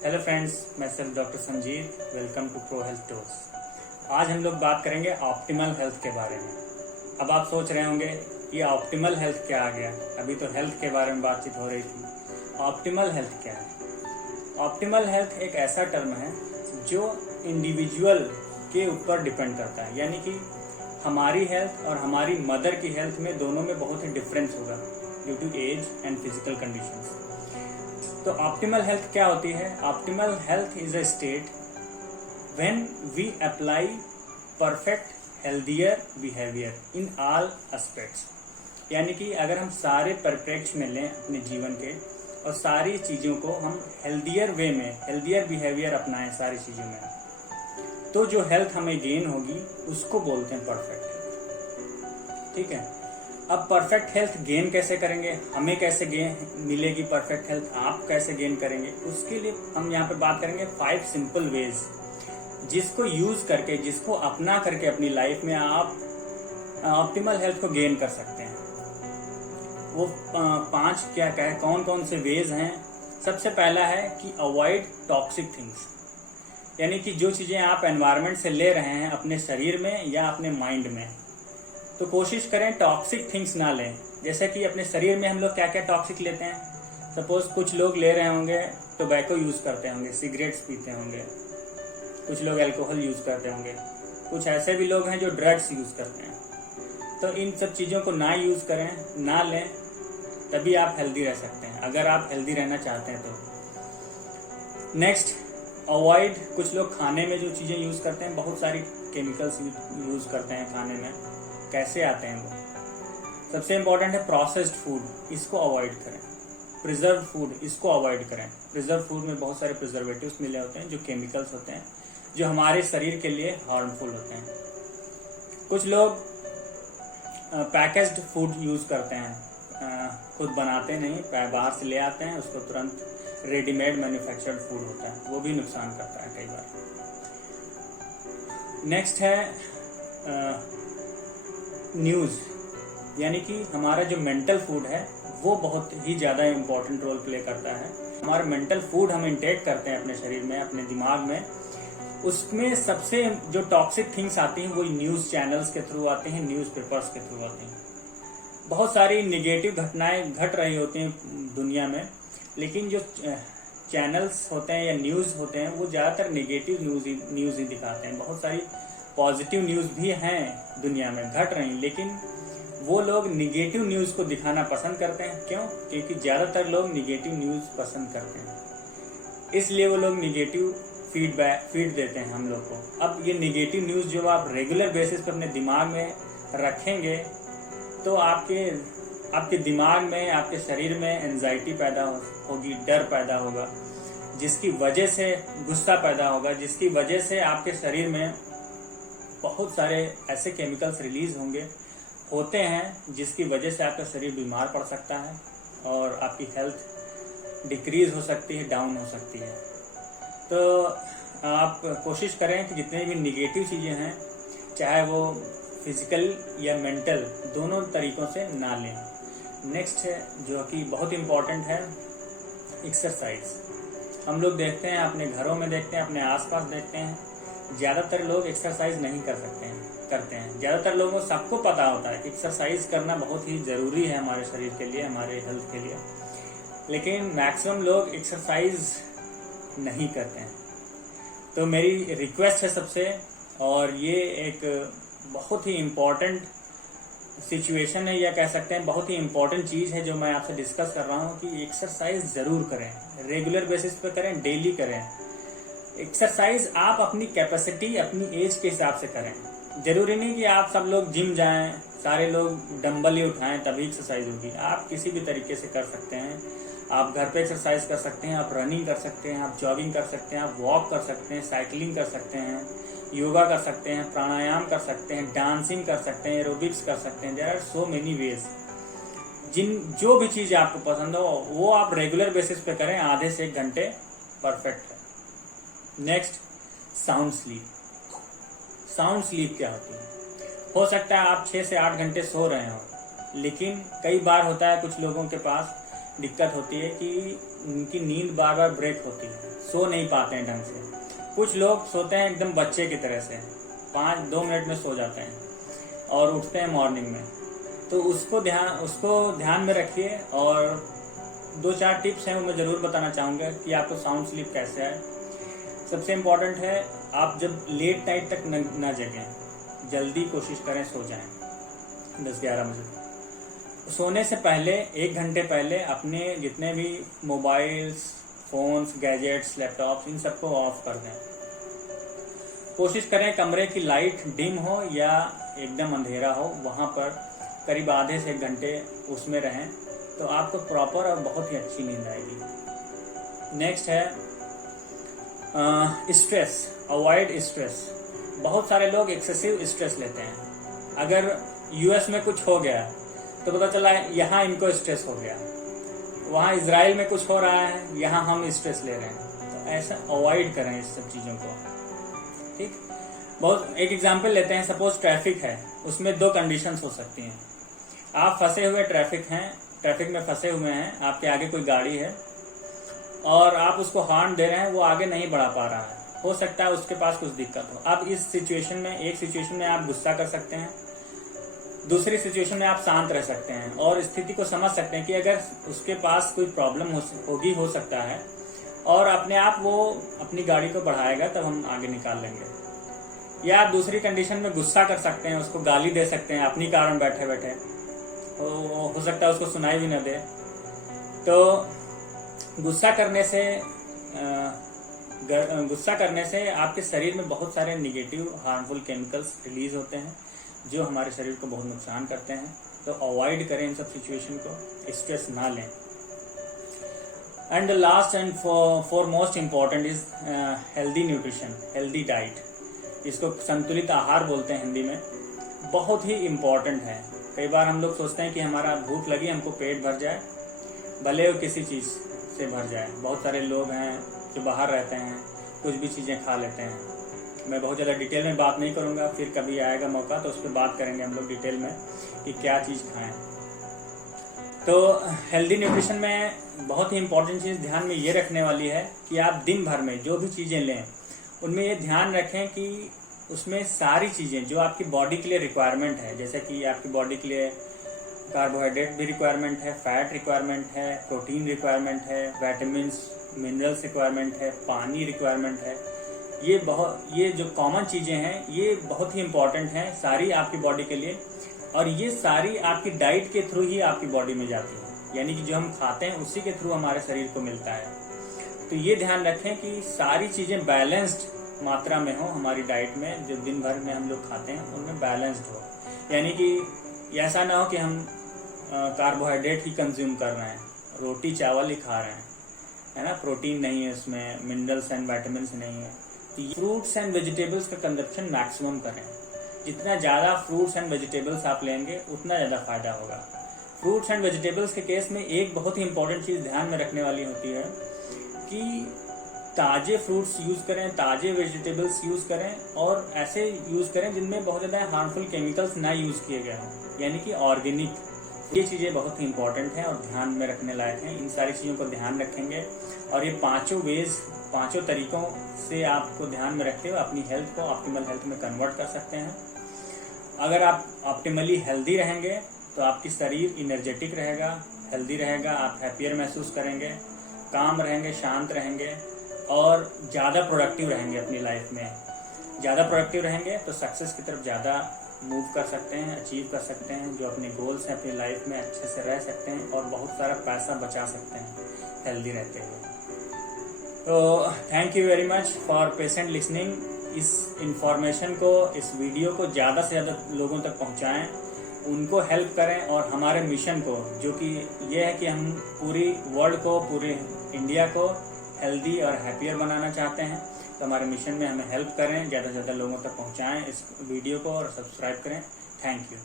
Hello friends, मैं self doctor Sanjeet. Welcome to pro health talks. आज हम लोग बात करेंगे ऑप्टिमल हेल्थ के बारे में। अब आप सोच रहे होंगे ये ऑप्टिमल हेल्थ क्या आ गया, अभी तो हेल्थ के बारे में बातचीत हो रही थी। ऑप्टिमल हेल्थ क्या है? ऑप्टिमल हेल्थ एक ऐसा टर्म है जो इंडिविजुअल के ऊपर डिपेंड करता है, यानी कि हमारी हेल्थ और हमारी मदर की हेल्थ में दोनों में बहुत ही डिफरेंस होगा due to age and physical conditions. तो ऑप्टिमल हेल्थ क्या होती है? Optimal health is a state when we apply perfect healthier behaviour in all aspects. यानी कि अगर हम सारे परिप्रेक्ष्य में लें अपने जीवन के और सारी चीज़ों को हम हेल्दियर वे में, हेल्दियर बिहेवियर अपनाएं सारी चीज़ों में, तो जो हेल्थ हमें गेन होगी उसको बोलते हैं परफेक्ट हेल्थ। ठीक है। अब परफेक्ट हेल्थ गेन कैसे करेंगे, हमें कैसे गेन मिलेगी परफेक्ट हेल्थ, आप कैसे गेन करेंगे, उसके लिए हम यहाँ पे बात करेंगे 5 सिंपल वेज जिसको यूज करके, जिसको अपना करके अपनी लाइफ में आप ऑप्टिमल हेल्थ को गेन कर सकते हैं। वो 5 क्या कहे, कौन कौन से वेज हैं? सबसे पहला है कि अवॉइड टॉक्सिक थिंग्स, यानी कि जो चीजें आप एनवायरनमेंट से ले रहे हैं अपने शरीर में या अपने माइंड में, तो कोशिश करें टॉक्सिक थिंग्स ना लें। जैसे कि अपने शरीर में हम लोग क्या क्या टॉक्सिक लेते हैं। सपोज कुछ लोग ले रहे होंगे टोबैको यूज करते होंगे, सिगरेट्स पीते होंगे, कुछ लोग अल्कोहल यूज करते होंगे, कुछ ऐसे भी लोग हैं जो ड्रग्स यूज करते हैं। तो इन सब चीज़ों को ना यूज करें, ना लें, तभी आप हेल्दी रह सकते हैं, अगर आप हेल्दी रहना चाहते हैं तो। नेक्स्ट, अवॉइड, कुछ लोग खाने में जो चीज़ें यूज करते हैं, बहुत सारी केमिकल्स यूज करते हैं खाने में। कैसे आते हैं वो? सबसे इंपॉर्टेंट है प्रोसेस्ड फूड, इसको अवॉइड करें। प्रिजर्व फूड, इसको अवॉइड करें। प्रिजर्व फूड में बहुत सारे प्रिजर्वेटिव्स मिले होते हैं, जो केमिकल्स होते हैं, जो हमारे शरीर के लिए हार्मफुल होते हैं। कुछ लोग पैकेज्ड फूड यूज करते हैं, खुद बनाते नहीं, बाहर से ले आते हैं, उसको तुरंत रेडीमेड मैन्युफैक्चर्ड फूड होता है, वो भी नुकसान करता है कई बार। नेक्स्ट है न्यूज़, यानी कि हमारा जो मेंटल फूड है वो बहुत ही ज़्यादा इम्पोर्टेंट रोल प्ले करता है। हमारा मेंटल फूड हम इंटेक करते हैं अपने शरीर में, अपने दिमाग में, उसमें सबसे जो टॉक्सिक थिंग्स आती हैं वो न्यूज़ चैनल्स के थ्रू आती हैं, न्यूज़ पेपर्स के थ्रू आती हैं। बहुत सारी निगेटिव घटनाएं घट रही होती हैं दुनिया में, लेकिन जो चैनल्स होते हैं या न्यूज़ होते हैं वो ज़्यादातर निगेटिव न्यूज़ ही दिखाते हैं। बहुत सारी पॉजिटिव न्यूज़ भी हैं दुनिया में घट रही, लेकिन वो लोग निगेटिव न्यूज़ को दिखाना पसंद करते हैं। क्यों? क्योंकि ज़्यादातर लोग निगेटिव न्यूज़ पसंद करते हैं, इसलिए वो लोग निगेटिव फीड देते हैं हम लोग को। अब ये निगेटिव न्यूज़ जो आप रेगुलर बेसिस पर अपने दिमाग में रखेंगे तो आपके दिमाग में, आपके शरीर में एंजाइटी पैदा होगी, डर पैदा होगा, जिसकी वजह से गुस्सा पैदा होगा, जिसकी वजह से आपके शरीर में बहुत सारे ऐसे केमिकल्स रिलीज होते हैं जिसकी वजह से आपका शरीर बीमार पड़ सकता है और आपकी हेल्थ डिक्रीज हो सकती है, डाउन हो सकती है। तो आप कोशिश करें कि जितने भी निगेटिव चीज़ें हैं, चाहे वो फिजिकल या मेंटल, दोनों तरीकों से ना लें। नेक्स्ट है जो कि बहुत इम्पॉर्टेंट है, एक्सरसाइज। हम लोग देखते हैं, अपने घरों में देखते हैं, अपने आसपास देखते हैं, ज़्यादातर लोग एक्सरसाइज नहीं करते हैं। ज़्यादातर लोगों को सबको पता होता है एक्सरसाइज करना बहुत ही ज़रूरी है हमारे शरीर के लिए, हमारे हेल्थ के लिए, लेकिन मैक्सिमम लोग एक्सरसाइज नहीं करते हैं। तो मेरी रिक्वेस्ट है सबसे, और ये एक बहुत ही इम्पोर्टेंट सिचुएशन है, या कह सकते हैं बहुत ही इम्पोर्टेंट चीज़ है जो मैं आपसे डिस्कस कर रहा हूँ, कि एक्सरसाइज ज़रूर करें, रेगुलर बेसिस पे करें, डेली करें। एक्सरसाइज आप अपनी कैपेसिटी, अपनी एज के हिसाब से करें। जरूरी नहीं कि आप सब लोग जिम जाएं, सारे लोग डंबल ही उठाएं तभी एक्सरसाइज होगी। आप किसी भी तरीके से कर सकते हैं। आप घर पे एक्सरसाइज कर सकते हैं, आप रनिंग कर सकते हैं, आप जॉगिंग कर सकते हैं, आप वॉक कर सकते हैं, साइकिलिंग कर सकते हैं, योगा कर सकते हैं, प्राणायाम कर सकते हैं, डांसिंग कर सकते हैं, एरोबिक्स कर सकते हैं। There are so many ways. जो भी चीज़ आपको पसंद हो वो आप रेगुलर बेसिस पे करें, आधे से 1 घंटे परफेक्ट है। Next, sound sleep. Sound sleep क्या होती है? हो सकता है आप 6 से 8 घंटे सो रहे हो, लेकिन कई बार होता है कुछ लोगों के पास दिक्कत होती है कि उनकी नींद बार बार ब्रेक होती है, सो नहीं पाते हैं ढंग से। कुछ लोग सोते हैं एकदम बच्चे की तरह से, 5-2 मिनट में सो जाते हैं और उठते हैं मॉर्निंग में। तो उसको ध्यान में रखिए। और 2-4 टिप्स हैं वो मैं ज़रूर बताना चाहूँगा कि आपको साउंड स्लीप कैसे आए। सबसे इम्पॉर्टेंट है, आप जब लेट नाइट तक न जगें, जल्दी कोशिश करें सो जाएं 10-11 बजे। सोने से पहले 1 घंटे पहले अपने जितने भी मोबाइल्स, फोन्स, गैजेट्स, लैपटॉप्स, इन सबको ऑफ कर दें। कोशिश करें कमरे की लाइट डिम हो या एकदम अंधेरा हो, वहाँ पर करीब आधे से 1 घंटे उसमें रहें, तो आपको प्रॉपर और बहुत ही अच्छी नींद आएगी। नेक्स्ट है स्ट्रेस, अवॉइड स्ट्रेस। बहुत सारे लोग एक्सेसिव स्ट्रेस लेते हैं। अगर यूएस में कुछ हो गया तो पता चला यहाँ इनको स्ट्रेस हो गया, वहाँ इजराइल में कुछ हो रहा है, यहाँ हम स्ट्रेस ले रहे हैं। तो ऐसा अवॉइड करें इस सब चीज़ों को, ठीक। एक एग्जांपल लेते हैं। सपोज ट्रैफिक है, उसमें 2 कंडीशंस हो सकती हैं। आप फंसे हुए ट्रैफिक में फंसे हुए हैं, आपके आगे कोई गाड़ी है और आप उसको हॉर्न दे रहे हैं, वो आगे नहीं बढ़ा पा रहा है, हो सकता है उसके पास कुछ दिक्कत हो। अब इस सिचुएशन में, एक सिचुएशन में आप गुस्सा कर सकते हैं, दूसरी सिचुएशन में आप शांत रह सकते हैं और स्थिति को समझ सकते हैं कि अगर उसके पास कोई प्रॉब्लम होगी, हो सकता है, और अपने आप वो अपनी गाड़ी को बढ़ाएगा, तब हम आगे निकाल लेंगे। या आप दूसरी कंडीशन में गुस्सा कर सकते हैं, उसको गाली दे सकते हैं अपनी कार में बैठे बैठे, हो सकता है उसको सुनाई भी न दे। तो गुस्सा करने से आपके शरीर में बहुत सारे निगेटिव हार्मफुल केमिकल्स रिलीज होते हैं जो हमारे शरीर को बहुत नुकसान करते हैं। तो अवॉइड करें इन सब सिचुएशन को, स्ट्रेस ना लें। And the last and for most important is healthy nutrition, healthy diet. इसको संतुलित आहार बोलते हैं हिंदी में। बहुत ही इम्पॉर्टेंट है। कई बार हम लोग सोचते हैं कि हमारा भूख लगी, हमको पेट भर जाए, भले वो किसी चीज़ से भर जाए। बहुत सारे लोग हैं जो बाहर रहते हैं, कुछ भी चीज़ें खा लेते हैं। मैं बहुत ज़्यादा डिटेल में बात नहीं करूँगा, फिर कभी आएगा मौका तो उस पर बात करेंगे हम लोग डिटेल में कि क्या चीज़ खाएं। तो हेल्दी न्यूट्रिशन में बहुत ही इम्पोर्टेंट चीज़ ध्यान में ये रखने वाली है कि आप दिन भर में जो भी चीज़ें लें, उनमें ये ध्यान रखें कि उसमें सारी चीज़ें जो आपकी बॉडी के लिए रिक्वायरमेंट है, जैसे कि आपकी बॉडी के लिए कार्बोहाइड्रेट भी रिक्वायरमेंट है, फैट रिक्वायरमेंट है, प्रोटीन रिक्वायरमेंट है, विटामिन्स मिनरल्स रिक्वायरमेंट है, पानी रिक्वायरमेंट है। ये जो कॉमन चीज़ें हैं, ये बहुत ही इम्पॉर्टेंट हैं सारी आपकी बॉडी के लिए, और ये सारी आपकी डाइट के थ्रू ही आपकी बॉडी में जाती है। यानी कि जो हम खाते हैं उसी के थ्रू हमारे शरीर को मिलता है। तो ये ध्यान रखें कि सारी चीज़ें बैलेंस्ड मात्रा में हो हमारी डाइट में, जो दिन भर में हम लोग खाते हैं उनमें बैलेंस्ड हो। यानी कि ऐसा ना हो कि हम कार्बोहाइड्रेट ही कंज्यूम कर रहे हैं, रोटी चावल ही खा रहे हैं, है ना, प्रोटीन नहीं है उसमें, मिनरल्स एंड विटामिन्स नहीं है। तो फ्रूट्स एंड वेजिटेबल्स का कंजप्शन मैक्सिमम करें। जितना ज़्यादा फ्रूट्स एंड वेजिटेबल्स आप लेंगे उतना ज़्यादा फायदा होगा। फ्रूट्स एंड वेजिटेबल्स के केस में एक बहुत ही इंपॉर्टेंट चीज़ ध्यान में रखने वाली होती है कि ताज़े फ्रूट्स यूज़ करें, ताज़े वेजिटेबल्स यूज़ करें, और ऐसे यूज़ करें जिनमें बहुत ज़्यादा हार्मफुल केमिकल्स ना यूज़ किए गए हों, यानी कि ऑर्गेनिक। ये चीज़ें बहुत ही इंपॉर्टेंट हैं और ध्यान में रखने लायक हैं। इन सारी चीज़ों को ध्यान रखेंगे और ये पांचों तरीकों से आपको ध्यान में रखते हुए अपनी हेल्थ को ऑप्टिमल हेल्थ में कन्वर्ट कर सकते हैं। अगर आप ऑप्टिमली हेल्दी रहेंगे तो आपकी शरीर इनर्जेटिक रहेगा, हेल्दी रहेगा, आप हैप्पियर महसूस करेंगे, काम रहेंगे, शांत रहेंगे और ज़्यादा प्रोडक्टिव रहेंगे अपनी लाइफ में। ज़्यादा प्रोडक्टिव रहेंगे तो सक्सेस की तरफ ज़्यादा मूव कर सकते हैं, अचीव कर सकते हैं, जो अपने गोल्स हैं अपनी लाइफ में अच्छे से रह सकते हैं और बहुत सारा पैसा बचा सकते हैं हेल्दी रहते हुए। तो thank you very much for patient listening. इस इंफॉर्मेशन को, इस वीडियो को ज़्यादा से ज़्यादा लोगों तक पहुंचाएं, उनको हेल्प करें और हमारे मिशन को, जो कि ये है कि हम पूरी वर्ल्ड को, पूरे इंडिया को हेल्दी और हैप्पियर बनाना चाहते हैं। तो हमारे मिशन में हमें हेल्प करें, ज़्यादा से ज़्यादा लोगों तक पहुंचाएं इस वीडियो को और सब्सक्राइब करें। Thank you.